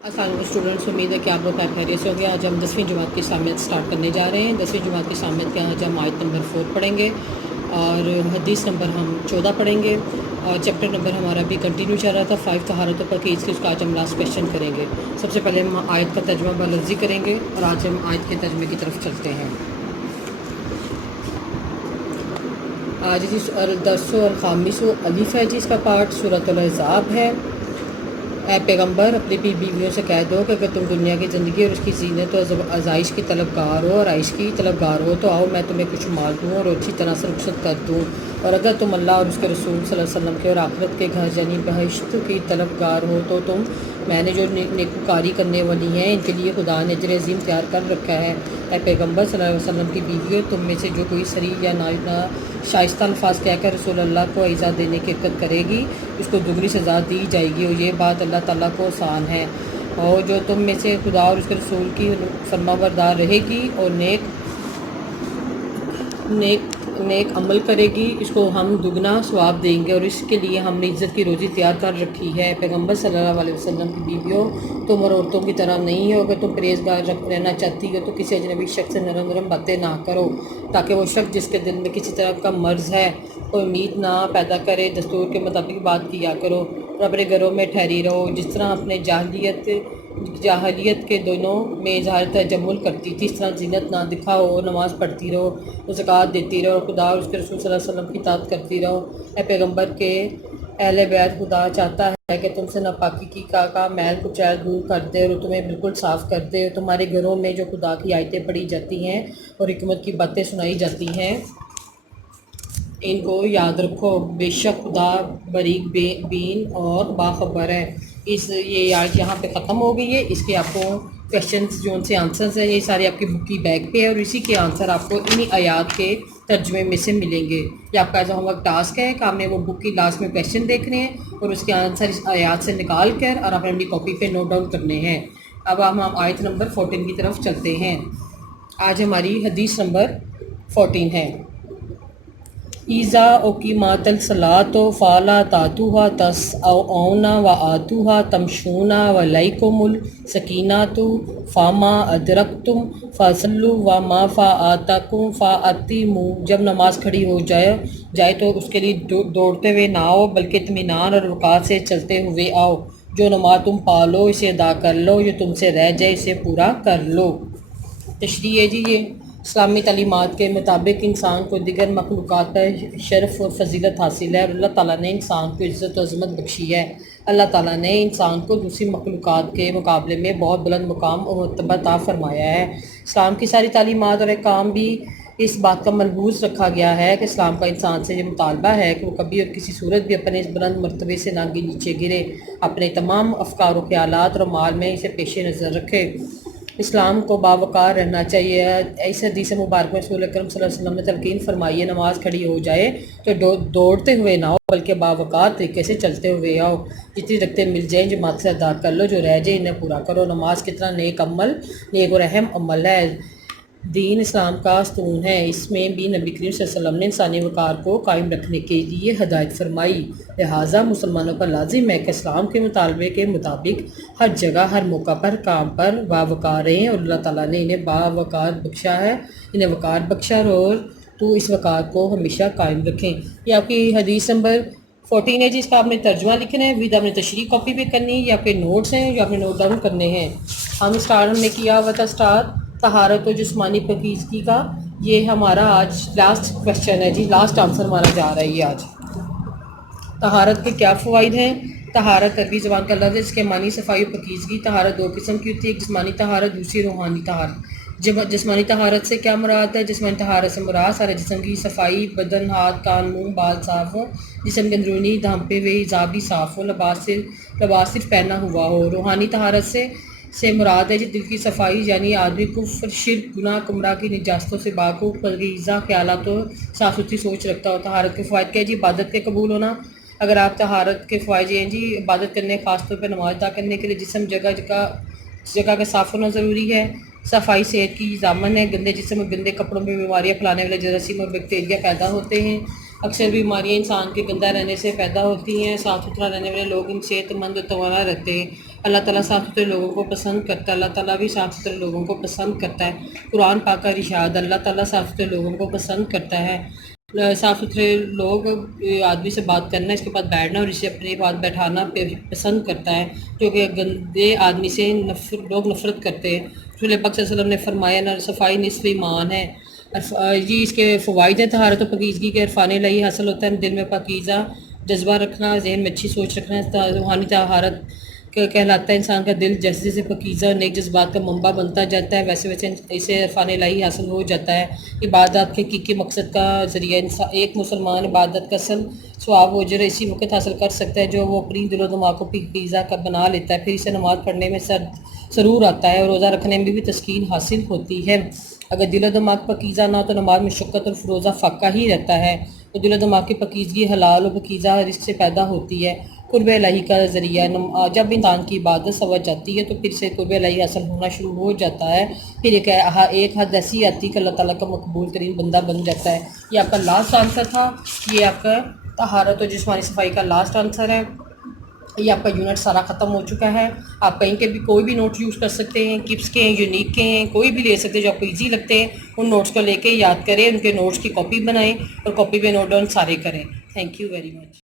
अस्सलाम स्टूडेंट्स, उम्मीद है कि आप लोग खैरियत से होंगे। आज हम 10वीं जमात की इस्लामियत स्टार्ट करने जा रहे हैं। 10वीं जमात की इस्लामियत के आज हम आयत नंबर 4 पढ़ेंगे और हदीस नंबर हम 14 पढ़ेंगे और चैप्टर नंबर हमारा भी कंटिन्यू चल रहा था 5 तहारतों पर कि इसलिए उसका आज हम लास्ट क्वेश्चन करेंगे। सबसे पहले हम आयत का तर्जुमा बलर्जी करेंगे और आज हम आयत के तर्जुमे की तरफ चलते हैं। आज जी दरसो और खामिसो अलीफ है जी, इसका पार्ट सूरत अल-अहज़ाब है। ए पैगम्बर, अपनी बीवियों से कह दो कि अगर तुम दुनिया की ज़िंदगी और उसकी जीनत और आज़ाइश की तलबगार हो और आइश की तलबगार हो तो आओ मैं तुम्हें कुछ माल दूँ और अच्छी तरह से रुखसत कर दूँ। और अगर तुम अल्लाह और उसके रसूल सल्लल्लाहु अलैहि वसल्लम के और आखिरत के घर यानी बहिश्त की तलबगार हो तो तुम मैंने जो नेककारी करने वाली हैं इनके लिए खुदा ने अजर अज़ीम तैयार कर रखा है। ए पैगम्बर सल्लल्लाहु अलैहि वसल्लम की बीवियों, तुम में से जो कोई सरी या ना शाइस्ता अल्फाज कहकर रसूल अल्लाह को इज़्ज़त देने की हरकत करेगी उसको दुगनी सज़ा दी जाएगी और ये बात अल्लाह ताला को आसान है। और जो तुम में से खुदा और उसके रसूल की फरमाबरदार रहेगी और नेक अमल करेगी इसको हम दुगना सवाब देंगे और इसके लिए हमने इज़्ज़त की रोज़ी तैयार कर रखी है। पैगम्बर सल्लल्लाहु अलैहि वसल्लम की बीवियों, तुम और औरतों की तरह नहीं हो। अगर तुम परहेज़गार रहना चाहती हो तो किसी अजनबी शख्स से नरम नरम बातें ना करो ताकि वो शख्स जिसके दिल में किसी तरह का मर्ज़ है कोई उम्मीद ना पैदा करे। दस्तूर के मुताबिक बात किया करो और अपने घरों में ठहरी रहो जिस तरह अपने जाहलियत के दिनों में इज़हार तजम्मुल करती थी, इस तरह जीनत ना दिखाओ। नमाज़ पढ़ती रहो और ज़कात देती रहो और खुदा और उसके रसूल सल्लल्लाहु अलैहि वसल्लम की इताअत करती रहो। ए पैगम्बर के अहले बैत, खुदा चाहता है कि तुमसे नापाकी का मैल कुचैल दूर कर दे और तुम्हें बिल्कुल साफ़ कर दे। तुम्हारे घरों में जो खुदा की आयतें पढ़ी जाती हैं और हिकमत की बातें सुनाई जाती हैं इनको याद रखो। बेशक खुदा बरीक बीन और बाखबर है। ये आयत यहाँ पे ख़त्म हो गई है। इसके आपको क्वेश्चंस जो उनसे आंसर्स हैं ये सारे आपकी बुक की बैग पे है और इसी के आंसर आपको इन्हीं आयात के तर्जुमे में से मिलेंगे। ये आपका जो होमवर्क टास्क है कि आपने वो बुक की लास्ट में क्वेश्चन देखने हैं और उसके आंसर इस आयात से निकाल कर और आपने अपनी कॉपी पे नोट डाउन करने हैं। अब हम आयत नंबर 14 की तरफ चलते हैं। आज हमारी हदीस नंबर 14 है। ईज़ा ओकी मातल सलातो फ़ाला तातुहा तस औना व आतुहा तमशूना व लैकुमुल सकीनातु फ़ामा अदरकतुम फ़सल्लु व मा फ़ाअतकुम फ़ाअतिमु। जब नमाज खड़ी हो जाए तो उसके लिए दौड़ते हुए ना आओ बल्कि इत्मीनान और वक़ार से चलते हुए आओ। जो नमाज तुम पा लो इसे अदा कर लो, जो तुमसे रह जाए इसे पूरा कर लो। तशरीह है जी, ये इस्लामी तालीमात के मुताबिक इंसान को दिगर मखलूक़ात पर शरफ़ और फजीलत हासिल है और अल्लाह ताला ने इंसान को इज़्ज़त और अज़मत बख्शी है। अल्लाह ताला ने इंसान को दूसरी मखलूक़ात के मुकाबले में बहुत बुलंद मुकाम और मर्तबा अता फ़रमाया है। इस्लाम की सारी तालीमात और अहकाम भी इस बात का मलहूज़ रखा गया है कि इस्लाम का इंसान से ये मुतालबा है कि वो कभी और किसी सूरत भी अपने इस बुलंद मर्तबे से ना नीचे गिरे, अपने तमाम अफ़कार व ख़यालात और माल में इसे पेश नज़र रखे। इस्लाम को बावकार रहना चाहिए। इस हदीस मुबारक में रसूल अकरम सल्लल्लाहु अलैहि वसल्लम ने तलकीन फरमाई है नमाज खड़ी हो जाए तो दौड़ते हुए ना हो बल्कि बावकार तरीके से चलते हुए आओ। जितनी रखते मिल जाए जमात से अदा कर लो, जो रह जाए इन्हें पूरा करो। नमाज कितना नेक और अहम अमल है। दीन इस्लाम का स्तून है। इसमें भी नबी करीम सल्लल्लाहु अलैहि वसल्लम ने इंसानी वक़ार को कायम रखने के लिए हदायत फरमाई। लिहाजा मुसलमानों पर लाजिम है कि इस्लाम के मुतालबे के मुताबिक हर जगह हर मौका पर काम पर बावकार रहें और अल्लाह ताला ने इन्हें बावकार बख्शा है, इन्हें वक़ार बख्शा और तो इस वक़ार को हमेशा कायम रखें। ये आपकी हदीस नंबर 14 है जिसका आपने तर्जुमा लिखना है, विद आपने तशरीह कॉपी पे करनी है, ये आपके नोट्स हैं जो आपने नोट डाउन करने हैं। हमने किया हुआ था स्टार्ट तहारत और जिस्मानी पाकीज़गी का। ये हमारा आज लास्ट क्वेश्चन है जी, लास्ट आंसर हमारा जा रहा है ये आज। तहारत के क्या फ़वाइद हैं? तहारत अरबी ज़बान का लफ्ज़ है जिसके मानी सफ़ाई और पाकीज़गी। तहारत दो किस्म की होती है, एक जिस्मानी तहारत, दूसरी रूहानी तहारत। जिस्मानी तहारत से क्या मुराद है? जिस्मानी तहारत से मुराद सारे जिस्म की सफ़ाई, बदन, हाथ, कान, मुँह, बाल साफ़ हो, जिस्म के अंदरूनी ढांपे हुए अज़ा भी साफ़ हो, लिबास सिर्फ पहना हुआ हो। रूहानी तहारत से मुराद है जी दिल की सफ़ाई, यानी आदमी कुफ्र, शिर्क, गुनाह, गुमराह की निजास्तों से बाकूफ, बग़ीज़ा ख़यालात तो साफ़ सुथरी सोच रखता हो। तहारत के फ़वाइद क्या है जी? इबादत के कबूल होना। अगर आप तहारत के फ़वाइद हैं जी, इबादत करने ख़ास तौर पर नमाज अदा करने के लिए जिस्म जगह का साफ़ होना ज़रूरी है। सफाई सेहत की ज़ामन है। गंदे जिस्म और गंदे कपड़ों में बीमारियाँ फैलाने वाले जरासीम और बैक्टीरिया पैदा होते हैं। अक्सर बीमारियाँ इंसान के गंदा रहने से पैदा होती हैं। साफ़ सुथरा रहने वाले लोग सेहतमंद और तवाना रहते हैं। اللہ تعالیٰ صاف ستھرے لوگوں کو پسند کرتا ہے، اللہ تعالیٰ بھی صاف ستھرے لوگوں کو پسند کرتا ہے۔ قرآن پاک کا ارشاد، اللہ تعالیٰ صاف ستھرے لوگوں کو پسند کرتا ہے۔ صاف ستھرے لوگ آدمی سے بات کرنا، اس کے پاس بیٹھنا اور اسے اپنے پاس بیٹھانا پسند کرتا ہے، جو کہ گندے آدمی سے لوگ نفرت کرتے ہیں۔ رسول پاک صلی اللہ علیہ وسلم نے فرمایا نہ صفائی نصف ایمان ہے۔ جی اس کے فوائد ہیں طہارت و پاکیزگی کے، عرفان الہی حاصل ہوتا ہے، دل میں پاکیزہ جذبہ رکھنا، ذہن میں اچھی سوچ رکھنا، روحانی طہارت کہلاتا ہے۔ انسان کا دل جیسے جیسے پاکیزہ اور نیک جذبات کا منبع بنتا جاتا ہے، ویسے ویسے اسے عرفان الہی حاصل ہو جاتا ہے۔ عبادات کے حقیقی مقصد کا ذریعہ ایک مسلمان عبادت کا اصل ثواب و اجر اسی وقت حاصل کر سکتا ہے جو وہ اپنی دل و دماغ کو پاکیزہ کا بنا لیتا ہے، پھر اسے نماز پڑھنے میں سرور آتا ہے اور روزہ رکھنے میں بھی تسکین حاصل ہوتی ہے۔ اگر دل و دماغ پاکیزہ نہ تو نماز مشقت اور فروزہ فاقہ ہی رہتا ہے، تو دل و دماغ کی پاکیزگی حلال و پاکیزہ رزق سے پیدا ہوتی ہے۔ قرب الہی کا ذریعہ جب انسان کی عبادت سمجھ جاتی ہے تو پھر سے قرب الہی حاصل ہونا شروع ہو جاتا ہے، پھر ایک حد ایسی آتی ہے کہ اللہ تعالیٰ کا مقبول ترین بندہ بن جاتا ہے۔ یہ آپ کا لاسٹ آنسر تھا، یہ آپ کا طہارت و جسمانی صفائی کا لاسٹ آنسر ہے۔ یہ آپ کا یونٹ سارا ختم ہو چکا ہے۔ آپ کہیں کے بھی کوئی بھی نوٹ یوز کر سکتے ہیں، کپس کے ہیں، یونیک کے ہیں، کوئی بھی لے سکتے ہیں جو آپ کو ایزی لگتے ہیں۔ ان نوٹس کو لے کے یاد کریں، ان کے نوٹس کی کاپی بنائیں اور کاپی پہ نوٹ ڈاؤن سارے کریں۔ Thank you very much.